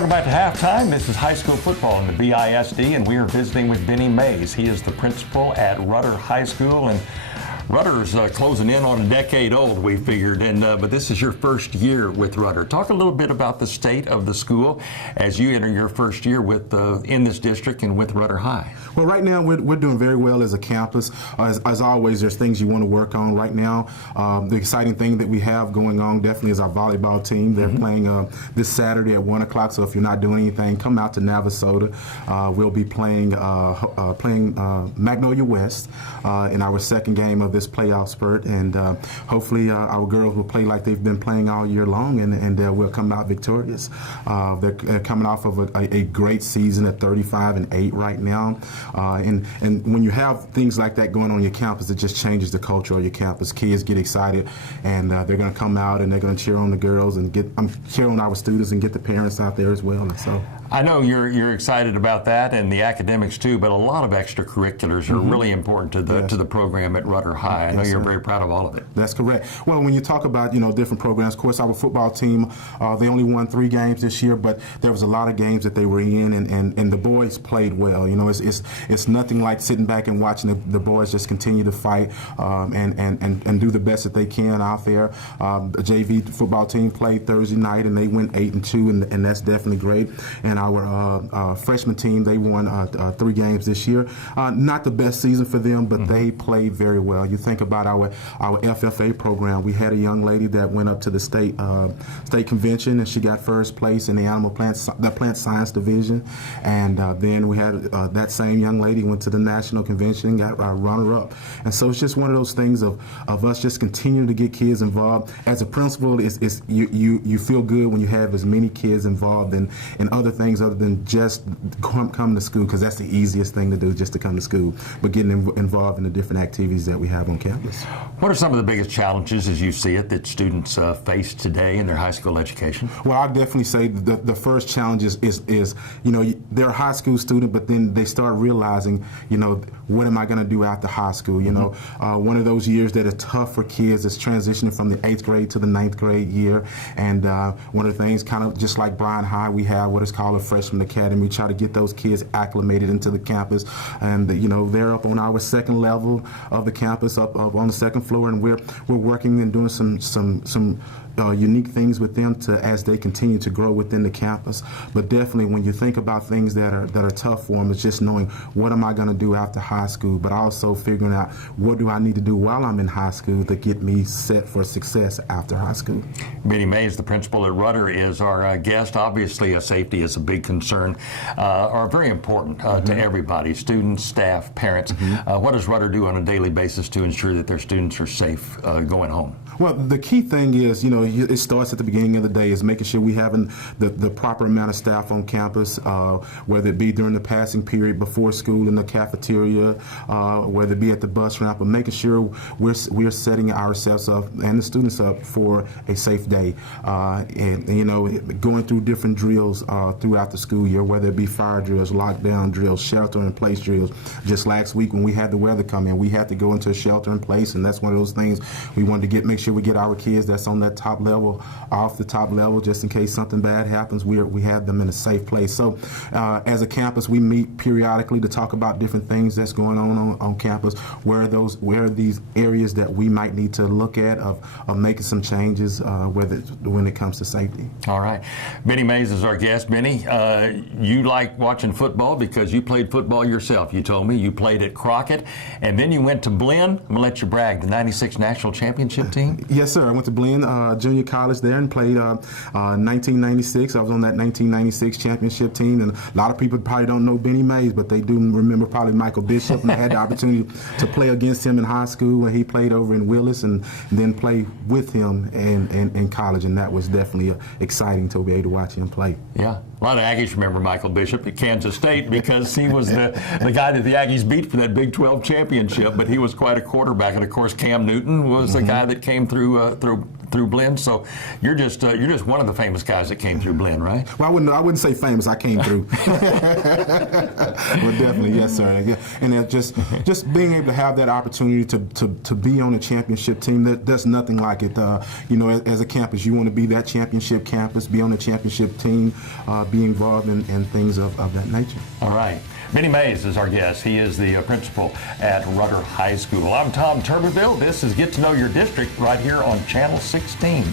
Welcome back to Halftime. This is high school football in the BISD, and we are visiting with Bennie Mays. He is the principal at Rudder High School, and Rudder's closing in on a decade old, we figured, but this is your first year with Rudder. Talk a little bit about the state of the school as you enter your first year with in this district and with Rudder High. Well, right now we're doing very well as a campus. As always, there's things you want to work on right now. The exciting thing that we have going on definitely is our volleyball team. They're playing this Saturday at 1 o'clock, so if you're not doing anything, come out to Navasota. We'll be playing Magnolia West in our second game of this playoff spurt, and hopefully our girls will play like they've been playing all year long, and we'll come out victorious. They're coming off of a great season at 35-8 right now, and when you have things like that going on your campus, it just changes the culture of your campus. Kids get excited, and they're going to come out and they're going to cheer on the girls and cheer on our students and get the parents out there as well. And so I know you're excited about that and the academics too, but a lot of extracurriculars are really important to the program at Rudder High. I know you're very proud of all of it. That's correct. Well, when you talk about different programs, of course our football team they only won 3 games this year, but there was a lot of games that they were in, and the boys played well. It's nothing like sitting back and watching the boys just continue to fight and do the best that they can out there. The JV football team played Thursday night and they went 8-2, and that's definitely great. And our freshman team, they won 3 games this year. Not the best season for them, but they played very well. You think about our FFA program. We had a young lady that went up to the state convention, and she got first place in the plant science division. And then we had that same young lady went to the national convention and got runner-up. And so it's just one of those things of us just continuing to get kids involved. As a principal, you feel good when you have as many kids involved in other things other than just come to school, because that's the easiest thing to do, just to come to school, but getting involved in the different activities that we have on campus. What are some of the biggest challenges, as you see it, that students face today in their high school education? Well, I'd definitely say the first challenge is they're a high school student, but then they start realizing, what am I going to do after high school? One of those years that are tough for kids is transitioning from the 8th grade to the 9th grade year, and one of the things, kind of just like Bryan High, we have what is called a freshman academy. We try to get those kids acclimated into the campus, and they're up on our second level of the campus, up on the second floor, and we're working and doing some unique things with them as they continue to grow within the campus. But definitely, when you think about things that are tough for them, it's just knowing what am I going to do after high school, but also figuring out what do I need to do while I'm in high school to get me set for success after high school. Bennie Mays, the principal at Rudder, is our guest. Obviously, safety is a big concern, are very important to everybody, students, staff, parents. What does Rudder do on a daily basis to ensure that their students are safe going home? Well, the key thing is, it starts at the beginning of the day, is making sure we having the proper amount of staff on campus, whether it be during the passing period before school in the cafeteria, whether it be at the bus ramp, but making sure we're setting ourselves up and the students up for a safe day. Going through different drills throughout the school year, whether it be fire drills, lockdown drills, shelter-in-place drills. Just last week when we had the weather come in, we had to go into a shelter-in-place, and that's one of those things we wanted to make sure we get our kids that's on that top level off the top level, just in case something bad happens. We have them in a safe place. So as a campus, we meet periodically to talk about different things that's going on campus. Where are these areas that we might need to look at of making some changes when it comes to safety. All right. Bennie Mays is our guest. Bennie, you like watching football because you played football yourself. You told me you played at Crockett, and then you went to Blinn. I'm going to let you brag, the 96 National Championship team? Yes, sir. I went to Blinn Junior College there and played 1996. I was on that 1996 championship team, and a lot of people probably don't know Bennie Mays, but they do remember probably Michael Bishop, and I had the opportunity to play against him in high school when he played over in Willis, and then play with him in college, and that was definitely exciting to be able to watch him play. Yeah. A lot of Aggies remember Michael Bishop at Kansas State because he was the guy that the Aggies beat for that Big 12 championship, but he was quite a quarterback. And, of course, Cam Newton was the guy that came through through Blinn. So you're just one of the famous guys that came through Blinn, right? Well, I wouldn't say famous. I came through. Well, definitely, yes, sir. Yeah. And just being able to have that opportunity to be on a championship team, there's nothing like it. As a campus, you want to be that championship campus, be on a championship team, be involved in things of that nature. All right. Bennie Mays is our guest. He is the principal at Rudder High School. I'm Tom Tuberville. This is Get to Know Your District right here on Channel 16.